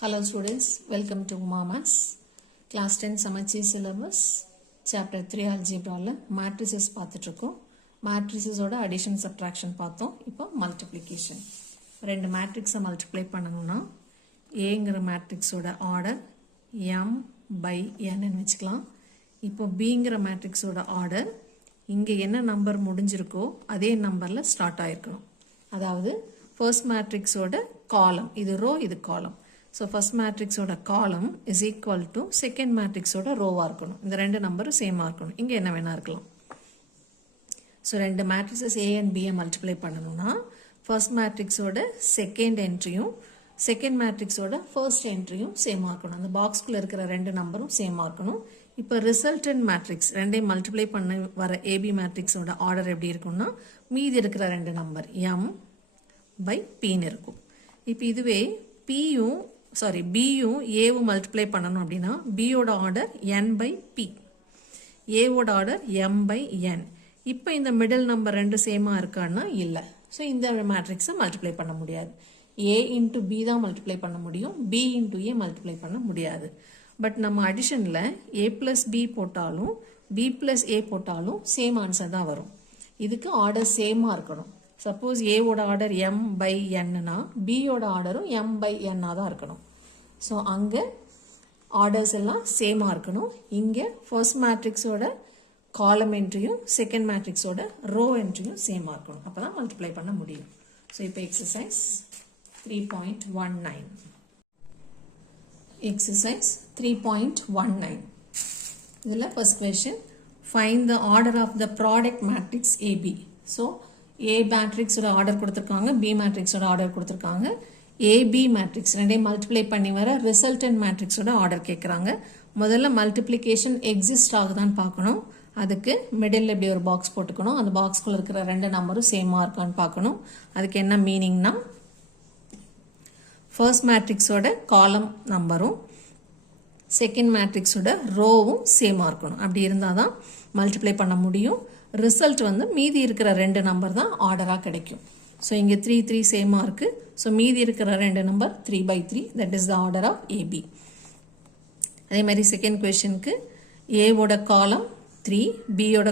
Hello students, welcome to Mamas. Class 10 Samacheer syllabus, Chapter 3 Algebra Matrices பார்த்துட்டு Matrices ஓட addition subtraction பார்த்தோம். இப்போ multiplication. ரெண்டு matrix multiply பண்ணனும்னா Aங்கிற matrix ஓட order m by n ன்னு வெச்சுக்கலாம். இப்போ Bங்கிற matrix ஓட order இங்க என்ன நம்பர் முடிஞ்சிருக்கோ அதே நம்பர்ல ஸ்டார்ட் ஆயிருக்கணும். அதாவது first matrix ஓட column, இது row இது column. So first matrix ஓட column is equal to second matrix ஓட row இருக்கணும். இந்த ரெண்டு நம்பரும் சேமா இருக்கணும். இங்க என்ன வேணா இருக்கலாம். So ரெண்டு matrices A and B multiply பண்ணனும்னா first matrix ஓட second entryயும் second matrix ஓட first entryயும் சேமா இருக்கணும். அந்த பாக்ஸ்க்குள்ள இருக்கிற ரெண்டு நம்பரும் சேமா இருக்கணும். இப்போ resultant matrix ரெண்டையும் multiply பண்ண வர AB matrix ஓட ஆர்டர் எப்படி இருக்கும்னா மீதி இருக்கிற ரெண்டு நம்பர் m by p ன்னு இருக்கும். இப்போ இதுவே Bயும் Aவும் மல்டிப்ளை பண்ணணும் அப்படின்னா B ஓட order n by p, A ஓட ஆர்டர் m by n. இப்போ இந்த மிடில் நம்பர் ரெண்டு சேமா இருக்கான்னா இல்லை. ஸோ இந்த மேட்ரிக்ஸை மல்டிப்ளை பண்ண முடியாது. A into B தான் மல்டிப்ளை பண்ண முடியும், B into A மல்டிப்ளை பண்ண முடியாது. பட் நம்ம அடிஷனில் A plus B போட்டாலும் B plus A போட்டாலும் சேம் ஆன்சர் தான் வரும். இதுக்கு ஆர்டர் சேமாக இருக்கணும். சப்போஸ் A ஓட ஆர்டர் m by nனா B ஓட ஆர்டரும் m by n தான் இருக்கணும். ஸோ அங்கே ஆர்டர்ஸ் எல்லாம் சேமாக இருக்கணும். இங்கே ஃபர்ஸ்ட் மேட்ரிக்ஸோட காலம் என்ட்ரியும் செகண்ட் மேட்ரிக்ஸோட ரோ என்ட்ரியும் சேமாக இருக்கணும். அப்போ தான் மல்டிப்ளை பண்ண முடியும். ஸோ இப்போ எக்ஸசைஸ் 3.19. எக்ஸசைஸ் 3.19 இதில் first question find the order of the product matrix AB. So A மேட்ரிக்ஸோட ஆர்டர் கொடுத்துருக்காங்க, B மேட்ரிக்ஸோட ஆர்டர் கொடுத்துருக்காங்க. AB மேட்ரிக்ஸ் ரெண்டையும் மல்டிப்ளை பண்ணி வர ரிசல்டன்ட் மேட்ரிக்ஸோட ஆர்டர் கேட்குறாங்க. முதல்ல மல்டிப்ளிகேஷன் எக்ஸிஸ்ட் ஆகுதான்னு பார்க்கணும். அதுக்கு மிடில் இப்படி ஒரு பாக்ஸ் போட்டுக்கணும். அந்த பாக்ஸ்குள்ள இருக்கிற ரெண்டு நம்பரும் சேமாக இருக்கான்னு பார்க்கணும். அதுக்கு என்ன மீனிங்னா ஃபர்ஸ்ட் மேட்ரிக்ஸோட காலம் நம்பரும் செகண்ட் மேட்ரிக்ஸோட ரோவும் சேமாக இருக்கணும். அப்படி இருந்தால் தான் மல்டிப்ளை பண்ண முடியும். ரிசல்ட் மீதி இருக்கிற ரெண்டு நம்பர் தான் ஆர்டராக கிடைக்கும். ஸோ இங்கே 3 3 சேமாக இருக்குது. ஸோ மீதி இருக்கிற ரெண்டு number 3 by 3, that is the order of AB. அதே மாதிரி செகண்ட் கொஸ்டினுக்கு ஏவோட காலம் 3, பியோட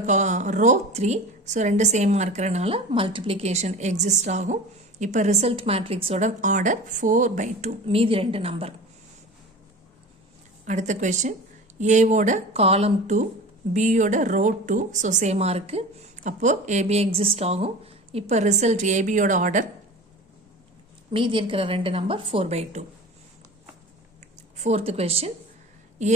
ரோ 3. ஸோ ரெண்டு சேமாக இருக்கிறனால மல்டிப்ளிகேஷன் எக்ஸிஸ்ட் ஆகும். இப்போ ரிசல்ட் மேட்ரிக்ஸோட ஆர்டர் 4 by 2, மீதி ரெண்டு நம்பர். அடுத்த கொஸ்டின் ஏவோட காலம் 2, பியோட ரோ 2. ஸோ சேமாக இருக்குது. அப்போது ஏபி எக்ஸிஸ்ட் ஆகும். இப்போ ரிசல்ட் ஏபியோட ஆர்டர் மீதி இருக்கிற ரெண்டு நம்பர் 4 by 2. ஃபோர்த்து கொஸ்டின்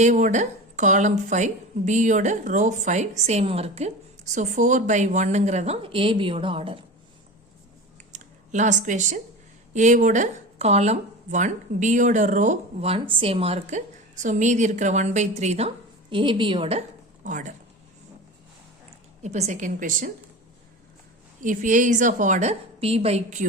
ஏவோட காலம் 5, பியோட ரோ 5 சேமாக இருக்குது. ஸோ 4 by 1ங்கிறது தான் ஏபியோட ஆர்டர். லாஸ்ட் கொஸ்டின் ஏவோட காலம் 1, பியோட ரோ 1 சேமாக இருக்குது. ஸோ மீதி இருக்கிற 1 by 3 தான் ஏபியோட ஆர்டர். இப்போ second question if A is of order P by Q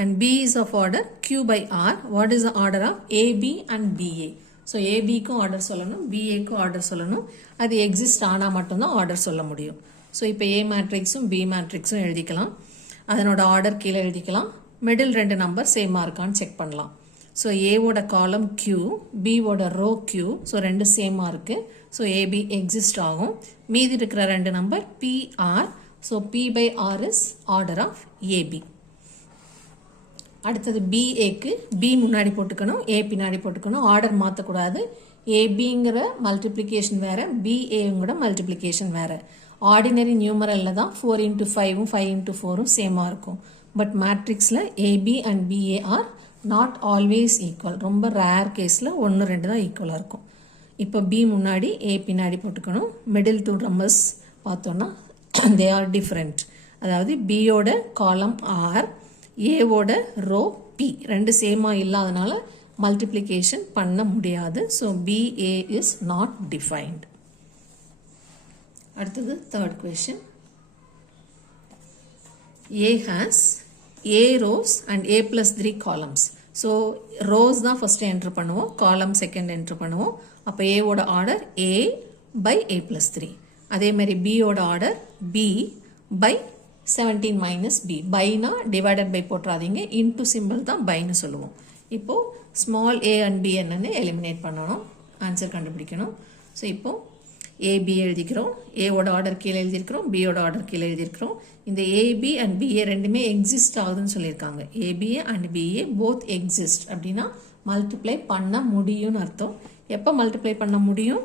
and B is of order Q by R, what is the order of AB and BA? So AB க்கு order சொல்லணும், BA க்கு order சொல்லணும். அது exist ஆனால் மட்டும்தான் order சொல்ல முடியும். So இப்போ A மேட்ரிக்ஸும் B மேட்ரிக்ஸும் எழுதிக்கலாம். அதனோட ஆர்டர் கீழே எழுதிக்கலாம். மிடில் ரெண்டு நம்பர் சேமாக இருக்கான்னு செக் பண்ணலாம். ஸோ ஏவோட காலம் Q, பியோட ரோ Q. ஸோ ரெண்டு சேமாக இருக்குது. ஸோ AB எக்ஸிஸ்ட் ஆகும். மீதி இருக்கிற ரெண்டு number PR. So P by R is order of AB. அடுத்தது BAக்கு B முன்னாடி போட்டுக்கணும், A பின்னாடி போட்டுக்கணும். ஆர்டர் மாற்றக்கூடாது. ABங்கிற மல்டிப்ளிகேஷன் வேறு, BAங்கிற மல்டிப்ளிகேஷன் வேறு. ஆர்டினரி நியூமரலில் தான் 4 into 5 5 into 4 சேமாக இருக்கும். பட் மேட்ரிக்ஸில் AB and BA are not always equal. ரொம்ப ரேர் கேஸில் 1 2 தான் ஈக்குவலாக இருக்கும். இப்போ B முன்னாடி A பின்னாடி போட்டுக்கணும். மிடில் டூ நம்பர்ஸ் பார்த்தோன்னா they are different. அதாவது பியோட காலம் R, ஏவோட ரோ P ரெண்டு சேமா இல்லாதனால மல்டிப்ளிகேஷன் பண்ண முடியாது. So BA is not defined. அடுத்தது third question A has A rows and A plus 3 columns. So rows தான் ஃபர்ஸ்ட் என்ட்ரு பண்ணுவோம், காலம் செகண்ட் என்ட்ரு பண்ணுவோம். அப்போ ஏவோட ஆர்டர் A by A plus 3. அதே மாதிரி பியோட ஆர்டர் B by 17 minus B. பைனா டிவைடட் பை போட்டுறாதீங்க, இன்டூ சிம்பிள் தான் பைன்னு சொல்லுவோம். இப்போ small a and b என்னன்னு eliminate பண்ணணும் ஆன்சர் கண்டுபிடிக்கணும் ஸோ இப்போ AB எழுதிக்கிறோம் A ஓட ஆர்டர் கீழே எழுதியிருக்கிறோம் B ஓட ஆர்டர் கீழே எழுதியிருக்கிறோம் இந்த AB and BA ரெண்டுமே எக்ஸிஸ்ட் ஆகுதுன்னு சொல்லியிருக்காங்க ABA and BA both exist அப்படின்னா மல்டிப்ளை பண்ண முடியும்னு அர்த்தம் எப்போ மல்டிப்ளை பண்ண முடியும்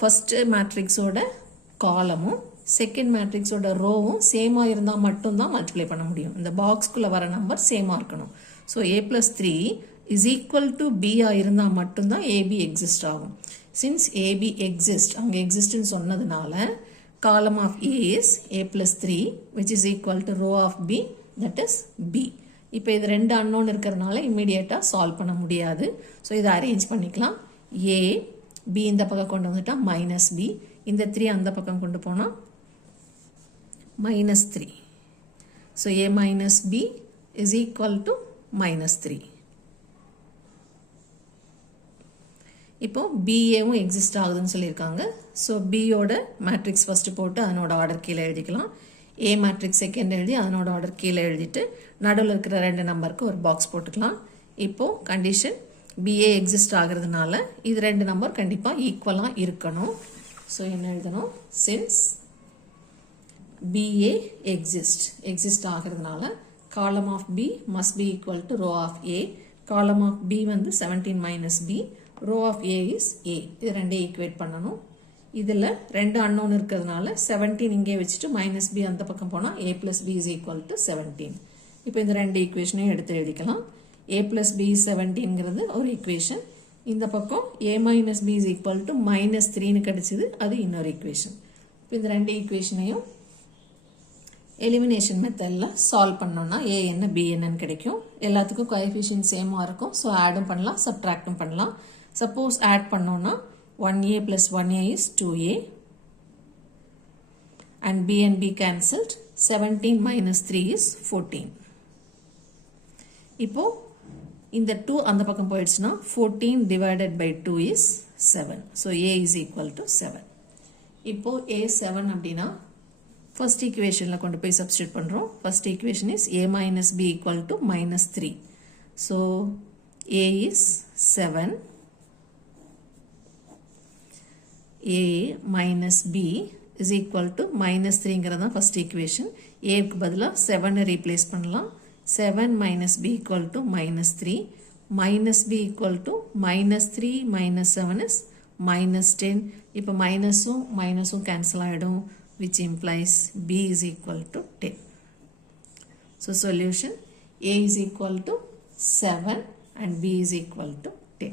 ஃபர்ஸ்ட் மேட்ரிக்ஸோட காலமும் செகண்ட் மேட்ரிக்ஸோட ரோவும் சேமாக இருந்தால் மட்டும்தான் மல்டிப்ளை பண்ண முடியும் இந்த பாக்ஸ்குள்ளே வர நம்பர் சேமாக இருக்கணும் so A+3 is equal to B இருந்தால் மட்டும்தான் AB எக்ஸிஸ்ட் ஆகும் since AB exist அங்கே existன்னு சொன்னதுனால column of A is A+3 which is equal to row of B that is B இப்போ இது ரெண்டு unknown இருக்கிறதுனால இம்மீடியட்டாக சால்வ் பண்ண முடியாது ஸோ இதை அரேஞ்ச் பண்ணிக்கலாம் A B இந்த பக்கம் கொண்டு வந்துட்டா -B இந்த 3 அந்த பக்கம் கொண்டு போனால் -3 so A minus B is equal to -3 இப்போ BAவும் எக்ஸிஸ்ட் ஆகுதுன்னு சொல்லியிருக்காங்க ஸோ பியோட மேட்ரிக்ஸ் ஃபஸ்ட்டு போட்டு அதனோட ஆர்டர் கீழே எழுதிக்கலாம் A மேட்ரிக்ஸ் செகண்ட் எழுதி அதனோட ஆர்டர் கீழே எழுதிட்டு நடுவில் இருக்கிற ரெண்டு நம்பருக்கு ஒரு பாக்ஸ் போட்டுக்கலாம் இப்போ கண்டிஷன் BA எக்ஸிஸ்ட் ஆகிறதுனால இது ரெண்டு நம்பர் கண்டிப்பாக ஈக்குவலாக இருக்கணும் ஸோ என்ன எழுதணும் சின்ஸ் BA எக்ஸிஸ்ட் ஆகிறதுனால column of B must be equal to row of A column of B வந்து 17 minus B row of A is A இது ரெண்டே ஈக்குவேட் பண்ணணும் இதில் ரெண்டு unknown இருக்கிறதுனால 17 இங்கே வச்சுட்டு -B அந்த பக்கம் போனால் A plus B is equal to 17 இப்போ இந்த ரெண்டு ஈக்குவேஷனையும் எடுத்து எழுதிக்கலாம் A plus B is 17ங்கிறது ஒரு ஈக்குவேஷன் இந்த பக்கம் A minus B is equal to -3ன்னு கிடைச்சிது அது இன்னொரு ஈக்குவேஷன் இப்போ இந்த ரெண்டு ஈக்குவேஷனையும் எலிமினேஷன் மெத்தடில் சால்வ் பண்ணோன்னா A என்ன B என்னன்னு கிடைக்கும் எல்லாத்துக்கும் கோஎஃபிஷியன்ட் சேமாக இருக்கும் ஸோ ஆடும் பண்ணலாம் சப்ட்ராக்டும் பண்ணலாம் சப்போஸ் ஆட் பண்ணோன்னா 1A plus 1A is 2A and B cancelled 17 minus 3 is 14 இப்போ இந்த 2 அந்த பக்கம் போயிடுச்சுன்னா 14 divided by 2 is 7 so A is equal to 7 இப்போ A 7 அப்படின்னா first equationல கொண்டு போய் substitute பண்றோம் first equation is A minus B equal to -3 so A is 7 A minus B is equal to -3ங்கிறதான் first equation A க்கு பதிலா 7 replace பண்ணலாம் 7 minus B equal to -3 minus B equal to -3 minus 7 is -10 இப்போ மைனஸும் cancel ஆயிடும் which implies B is equal to 10 so solution A is equal to 7 and B is equal to 10